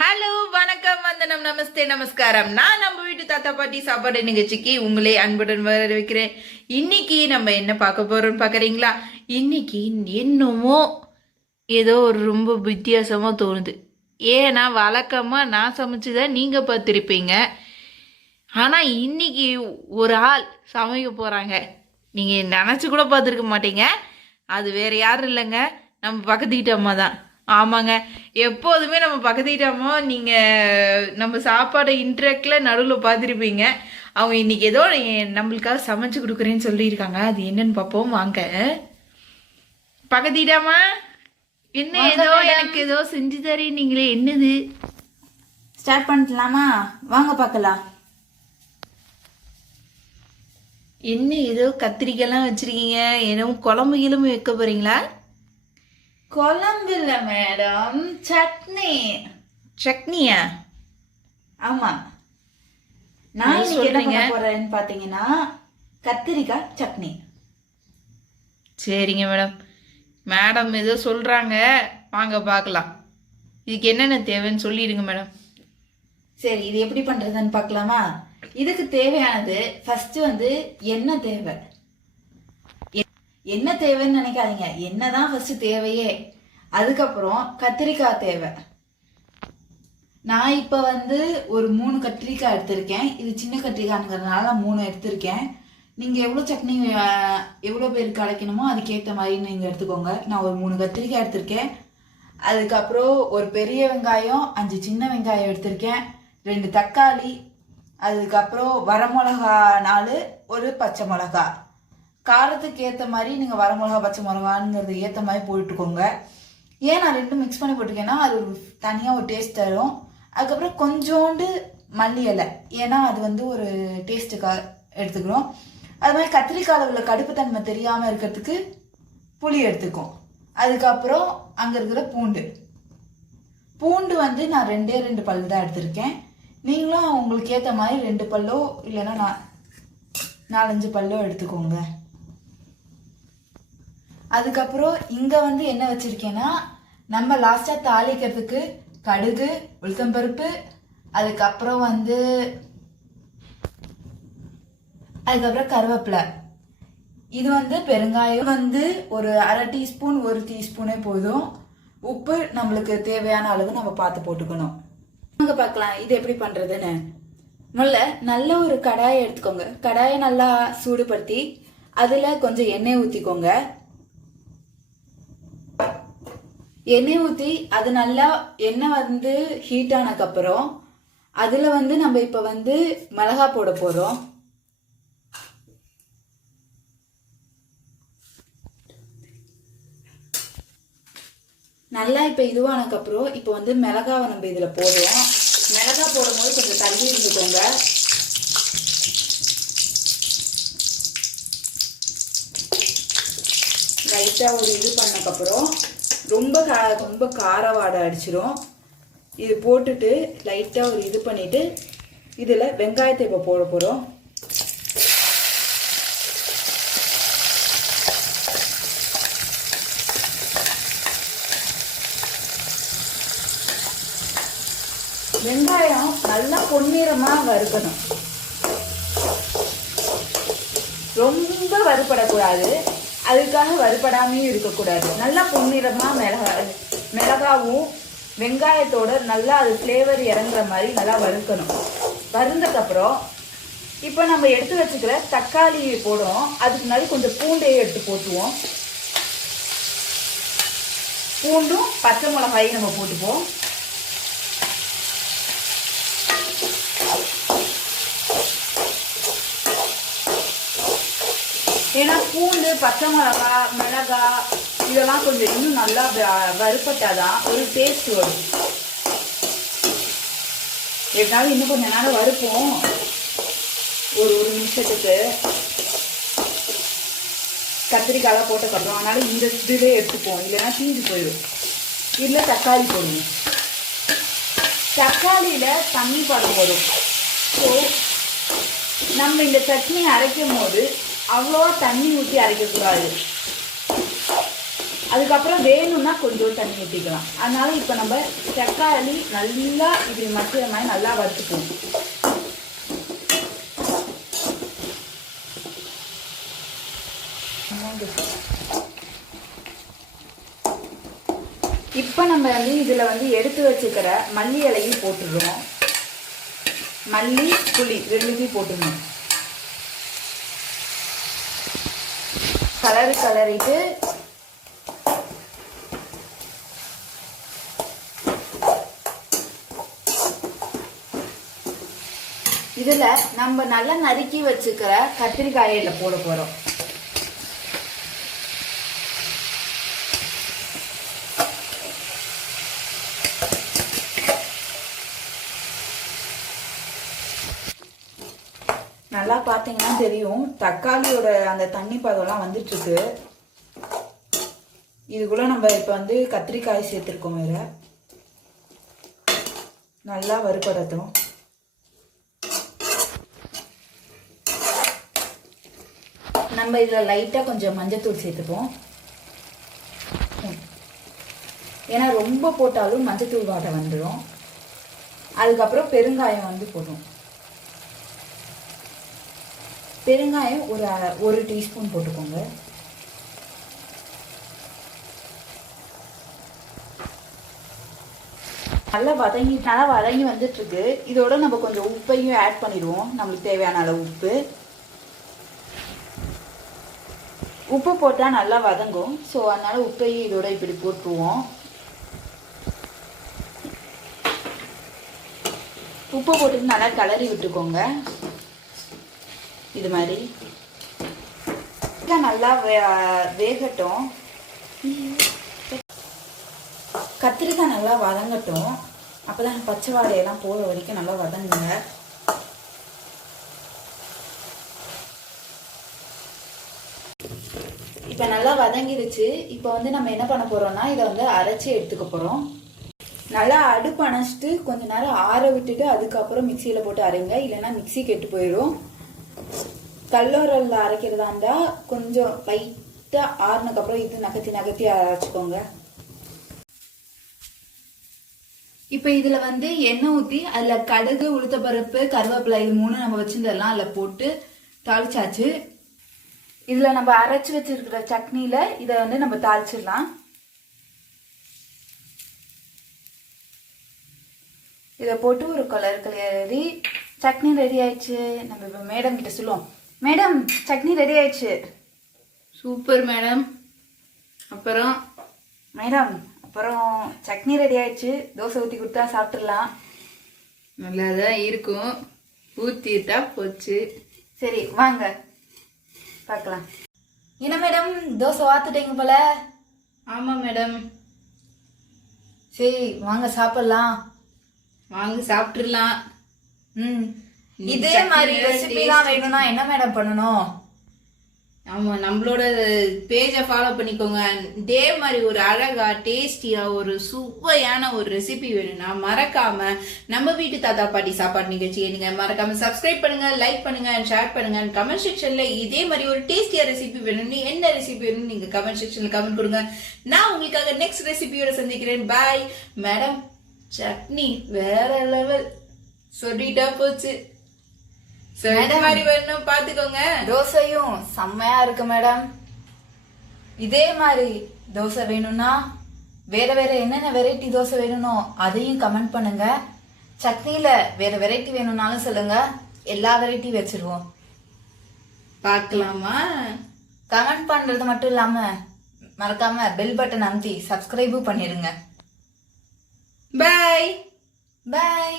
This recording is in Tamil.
ஹலோ, வணக்கம், வந்தனம், நமஸ்தே, நமஸ்காரம். நான் நம்ம வீட்டு தாத்தா பாட்டி சாப்பாடு நிகழ்ச்சிக்கு உங்களே அன்புடன் வரவேற்கிறேன். இன்னைக்கு நம்ம என்ன பார்க்க போறோம்னு பார்க்குறீங்களா? இன்னைக்கு என்னமோ ஏதோ ஒரு ரொம்ப வித்தியாசமாக தோணுது. ஏன்னா வழக்கமாக நான் சமைச்சுதான் நீங்கள் பார்த்துருப்பீங்க. ஆனால் இன்னைக்கு ஒரு ஆள் சமைக்க போகிறாங்க. நீங்கள் நினச்சி கூட பார்த்துருக்க மாட்டீங்க. அது வேற யாரும் இல்லைங்க, நம்ம பக்கத்து வீட்டு அம்மா தான். ஆமாங்க, எப்போதுமே நம்ம பக்கத்து வீட்டு அம்மா நீங்கள் நம்ம சாப்பாடை இன்ட்ராக்டில் நடுவில் பார்த்துருப்பீங்க. அவங்க இன்னைக்கு ஏதோ நம்மளுக்காக சமைச்சு கொடுக்குறேன்னு சொல்லியிருக்காங்க. அது என்னன்னு பார்ப்போம் வாங்க. பக்கத்து வீட்டாமா என்ன ஏதோ எனக்கு ஏதோ செஞ்சு தரேன் நீங்களே, என்னது? ஸ்டார்ட் பண்ணலாமா? வாங்க பார்க்கலாம். என்ன ஏதோ கத்திரிக்காய்லாம் வச்சிருக்கீங்க? ஏதோ குழம்பு கிளம்பு வைக்க போறீங்களா? குழம்பு இல்ல மேடம், சட்னி. சட்னியா? ஆமா, நான் இன்னைக்கு என்ன பண்ண போறேன்னு பாத்தீங்கன்னா கத்திரிக்காய் சட்னி. சரிங்க மேடம். மேடம் ஏதோ சொல்றாங்க, வாங்க பார்க்கலாம். இதுக்கு என்னென்ன தேவைன்னு சொல்லிடுங்க மேடம். சரி, இது எப்படி பண்றதுன்னு பார்க்கலாமா? இதுக்கு தேவையானது ஃபர்ஸ்ட் எண்ணெய் தேவை. என்ன தேவைன்னு நினைக்காதீங்க, என்னதான் ஃபர்ஸ்ட் தேவையே. அதுக்கப்புறம் கத்திரிக்காய் தேவை. நான் இப்ப ஒரு 3 கத்திரிக்காய் எடுத்திருக்கேன். இது சின்ன கத்திரிக்காய்ங்கிறதுனால 3 எடுத்திருக்கேன். நீங்க எவ்வளவு சட்னி எவ்வளவு பேருக்கு அடைக்கணுமோ அதுக்கேற்ற மாதிரி நீங்க எடுத்துக்கோங்க. நான் ஒரு 3 கத்திரிக்காய் எடுத்திருக்கேன். அதுக்கப்புறம் ஒரு பெரிய வெங்காயம், 5 சின்ன வெங்காயம் எடுத்திருக்கேன், 2 தக்காளி, அதுக்கப்புறம் வரமிளகா 4, ஒரு பச்சை மிளகா. காரத்துக்கு ஏற்ற மாதிரி நீங்கள் வரமிளகா பச்சை மிளகாங்கிறது ஏற்ற மாதிரி போட்டுக்கோங்க. ஏன் நான் 2 மிக்ஸ் பண்ணி போட்டிருக்கேன்னா அது ஒரு தனியாக ஒரு டேஸ்ட் தரும். அதுக்கப்புறம் கொஞ்சோண்டு மல்லி இலை, ஏன்னா அது ஒரு டேஸ்ட்டுக்காக எடுத்துக்கிறோம். அது மாதிரி கத்திரிக்காயில் உள்ள கடுப்பு தன்மை தெரியாமல் இருக்கிறதுக்கு புளி எடுத்துக்கும். அதுக்கப்புறம் அங்கே இருக்கிற பூண்டு நான் 2 பல்லு தான் எடுத்திருக்கேன். நீங்களும் உங்களுக்கு ஏற்ற மாதிரி 2 பல்லோ இல்லைன்னா 4-5 பல்லோ எடுத்துக்கோங்க. அதுக்கப்புறம் இங்க என்ன வச்சிருக்கேன்னா, நம்ம லாஸ்டா தாளிக்கிறதுக்கு கடுகு, உளுத்தம்பருப்பு, அதுக்கப்புறம் அதுக்கப்புறம் கருவேப்பிலை. இது பெருங்காயம் ஒரு 1/2 டீஸ்பூன், 1 டீஸ்பூனே போதும். உப்பு நம்மளுக்கு தேவையான அளவு நம்ம பார்த்து போட்டுக்கணும். வாங்க பார்க்கலாம் இது எப்படி பண்றதுன்னு. முதல்ல நல்ல ஒரு கடாயை எடுத்துக்கோங்க. கடாயை நல்லா சூடுபடுத்தி அதுல கொஞ்சம் எண்ணெய் ஊத்திக்கோங்க. எண்ணெய் ஊற்றி அது நல்லா எண்ணெய் ஹீட் ஆனதுக்கப்புறம் அதில் நம்ம இப்போ மிளகா போட போகிறோம். நல்லா இப்போ இதுவானதுக்கப்புறம் இப்போ மிளகாவை நம்ம இதில் போடுவோம். மிளகா போடும்போது கொஞ்சம் தள்ளி இருந்துக்கோங்க. லைட்டாக ஒரு இது பண்ணதுக்கப்புறம் ரொம்ப கார வாடை அடிச்சிடும். இது போட்டுட்டு லைட்டாக ஒரு இது பண்ணிட்டு இதில் வெங்காயத்தை இப்போ போட போகிறோம். வெங்காயம் நல்லா பொன்னிறமாக வறுக்கணும். ரொம்ப வறுபடக்கூடாது, அதுக்காக வறுபடாமையும் இருக்கக்கூடாது. நல்லா பொன்னிறமா மிளகாவும் வெங்காயத்தோட நல்லா அது ஃப்ளேவர் இறங்குற மாதிரி நல்லா வறுக்கணும். வறுந்ததுக்கப்புறம் இப்போ நம்ம எடுத்து வச்சுக்கிற தக்காளி போடுறோம். அதுக்கு முன்னாடி கொஞ்சம் பூண்டையே எடுத்து போட்டுவோம். பூண்டும் பச்சை மிளகாயும் நம்ம போட்டுப்போம். ஏன்னா பூண்டு, பச்சை மிளகா இதெல்லாம் கொஞ்சம் இன்னும் நல்லா வறுப்பட்டாதான் ஒரு டேஸ்ட் வரும். எப்படினாலும் இன்னும் கொஞ்சம் நேரம் வறுப்போம், ஒரு நிமிஷத்துக்கு. கத்திரிக்காய் போட்டதுக்கப்புறம் அதனால இந்த இதுவே எடுத்துப்போம், இல்லைன்னா தீஞ்சு போயிடும். இதில் தக்காளி போடுவோம். தக்காளியில் தண்ணி படம் வரும். ஸோ நம்ம இந்த சட்னி அரைக்கும் போது அவ்வளோவா தண்ணி ஊற்றி அரைக்கக்கூடாது. அதுக்கப்புறம் வேணும்னா கொஞ்சம் தண்ணி ஊற்றிக்கலாம். அதனால இப்போ நம்ம தக்காளி நல்லா இப்படி மசிற மாதிரி நல்லா வறுத்துக்குவோம். இப்போ நம்ம வந்து இதில் வந்து எடுத்து வச்சுக்கிற மல்லி இலையும் போட்டுடுறோம். மல்லி புளி ரெண்டுத்தையும் போட்டுடணும். கலரிட்டு இதில் நம்ம நல்லா நறுக்கி வச்சுக்கிற கத்திரிக்காயில போட போகிறோம். நல்லா பார்த்தீங்கன்னா தெரியும் தக்காளியோட அந்த தண்ணி பதம்லாம் வந்துட்டு இருக்கு. இதுக்குள்ள நம்ம இப்போ வந்து கத்திரிக்காய் சேர்த்துருக்கோம். வேற நல்லா வறுபடட்டும். நம்ம இதில் லைட்டாக கொஞ்சம் மஞ்சத்தூள் சேர்த்துப்போம். ஏன்னா ரொம்ப போட்டாலும் மஞ்சத்தூள் வாடை வந்துடும். அதுக்கப்புறம் பெருங்காயம் வந்து போடும். பெருங்காயம் ஒரு டீஸ்பூன் போட்டுக்கோங்க. நல்லா வதங்கி வந்துட்டு இருக்கு. இதோட நம்ம கொஞ்சம் உப்பையும் ஆட் பண்ணிடுவோம். நம்மளுக்கு தேவையான அளவு உப்பு போட்டால் நல்லா வதங்கும். ஸோ அதனால உப்பையும் இதோட இப்படி போட்டுருவோம். உப்பு போட்டுட்டு நல்லா கிளறி விட்டுக்கோங்க. இது மாதிரி நல்லா வேகட்டும். கத்திரிக்காய் நல்லா வதங்கட்டும். அப்போதான் பச்சை வாடையெல்லாம் போகிற வரைக்கும் நல்லா வதங்குங்க. இப்போ நல்லா வதங்கிடுச்சு. இப்போ வந்து நம்ம என்ன பண்ண போறோம்னா இதை வந்து அரைச்சி எடுத்துக்க போறோம். நல்லா அடுப்பு அணைச்சிட்டு கொஞ்ச நேரம் ஆற விட்டுட்டு அதுக்கப்புறம் மிக்சியில் போட்டு அரைங்க. இல்லைன்னா மிக்சி கெட்டு போயிடும். கல்லோரல்ல அரைக்கிறதா இருந்தால் கொஞ்சம் லைட்டாக ஆறுனதுக்கப்புறம் இது நகர்த்தி அரைச்சிக்கோங்க. இப்போ இதில் வந்து எண்ணெய் ஊற்றி அதில் கடுகு, உளுத்தப்பருப்பு, கருவேப்பிலை இது 3 நம்ம வச்சுருந்தெல்லாம் அதில் போட்டு தாளிச்சாச்சு. இதில் நம்ம அரைச்சி வச்சிருக்கிற சட்னியில் இதை வந்து நம்ம தாளிச்சிடலாம். இதை போட்டு ஒரு கிளறி சட்னி ரெடி ஆயிடுச்சு. நம்ம இப்போ மேடம் கிட்ட சொல்லுவோம். மேடம் சட்னி ரெடி ஆயிடுச்சு. Super madam. அப்புறம் சட்னி ரெடி ஆயிடுச்சு. தோசை ஊற்றி கொடுத்தா சாப்பிட்றலாம். நல்லாதான் இருக்கும். ஊற்றிட்டா போச்சு. சரி வாங்க பார்க்கலாம். என்ன மேடம் தோசை வாத்துட்டீங்க போல? ஆமாம் மேடம். சரி வாங்க சாப்பிடலாம். வாங்க சாப்பிட்டுடலாம். இதே மாதிரி ரெசிபிலாம் வேணும்னா என்ன மேடம் பண்ணணும்? ஆமா, நம்மளோட பேஜை ஃபாலோ பண்ணிக்கோங்க. இதே மாதிரி ஒரு அழகா டேஸ்டியா ஒரு சுவையான ஒரு ரெசிபி வேணும்னா மறக்காம நம்ம வீட்டு தாத்தா பாட்டி சாப்பாடு நிகழ்ச்சியை நீங்க மறக்காம சப்ஸ்கிரைப் பண்ணுங்க, லைக் பண்ணுங்க, ஷேர் பண்ணுங்க. கமெண்ட் செக்ஷன்ல இதே மாதிரி ஒரு டேஸ்டியா ரெசிபி வேணும்னு என்ன ரெசிபி வேணும்னு நீங்க கமெண்ட் செக்ஷன்ல கமெண்ட் கொடுங்க. நான் உங்களுக்காக நெக்ஸ்ட் ரெசிபியோட சந்திக்கிறேன். Bye madam. சட்னி வேற லெவல். சொல்லிட்டா போச்சு. மாதிரி வேணும் பாத்துக்கோங்க. தோசையும் செம்மையா இருக்கு மேடம். இதே மாதிரி தோசை வேணும்னா வேற என்னென்ன வெரைட்டி தோசை வேணும்னோ அதையும் கமெண்ட் பண்ணுங்க. சட்னியில வேற வெரைட்டி வேணும்னாலும் சொல்லுங்க. எல்லா வெரைட்டி வச்சிருவோம். பார்க்கலாமா? கமெண்ட் பண்றது மட்டும் இல்லாம மறக்காம பெல் பட்டன் அமுத்தி சப்ஸ்கிரைபும் பண்ணிருங்க. பாய் பாய்.